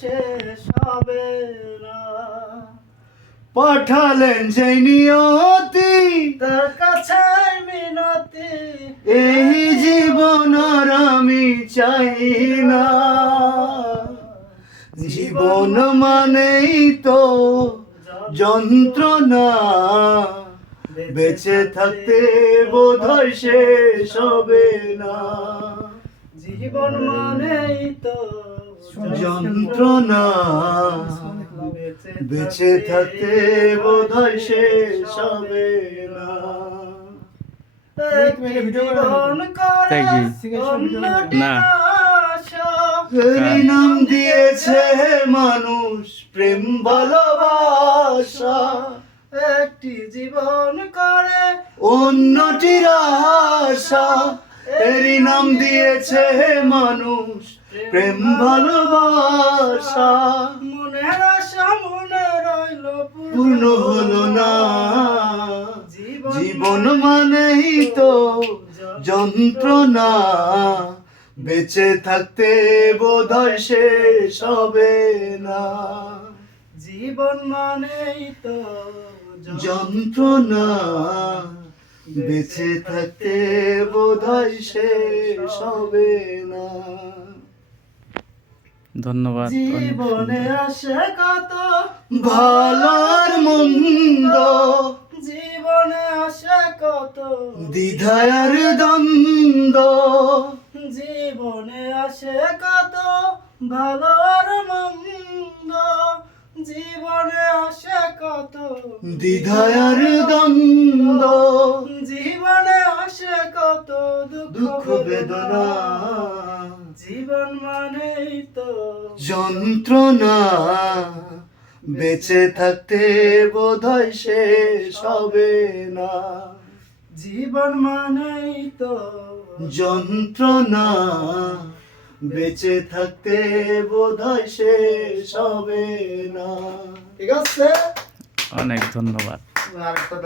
শেষ হবে না। পাঠালেন যে নিয়তি, তার কাছে মিনতি, এই জীবন আর আমি চাই না। জীবন মানেই তো যন্ত্রণা, বেঁচে থাকতে বোধহয় শেষ হবে না। জীবন মানেই তো যন্ত্রণা, বেঁচে থাকতে বোধহয় শেষ হবে না। জীবন করে তাই কি? অন্যটি না। আশা। এরই নাম দিয়েছে মানুষ প্রেম ভালোবাসা, একটি জীবন করে অন্যটির আশা। এরই নাম দিয়েছে মানুষ প্রেম ভালোবাসা, মনের আশা মনে রইল পূর্ণ হলো না। জীবন মানেই তো যন্ত্রণা, বেঁচে থাকতে বোধহয় শেষ হবে না। জীবন মানেই তো যন্ত্রণা, বেঁচে থাকতে বোধহয় শেষ হবে না। ধন্যবাদ। অনেক জীবনে সুন্দর। আসে কত ভালো আর মন্দ, জীবনে আসে কত দ্বিধায় আর দ্বন্দ্ব, জীবনে আসে কত ভালো আর মন্দ, জীবনে আসে কত দ্বিধায় আর দ্বন্দ্ব, জীবনে আসে কত দুঃখ বেদনা, জীবন মানেই তো যন্ত্রণা, বেঁচে থাকতে বোধহয় শেষ হবে না। জীবন মানেই তো যন্ত্রণা, বেঁচে থাকতে বোধহয় শেষ হবে না। ঠিক আছে, অনেক ধন্যবাদ। আরেকটা দাও।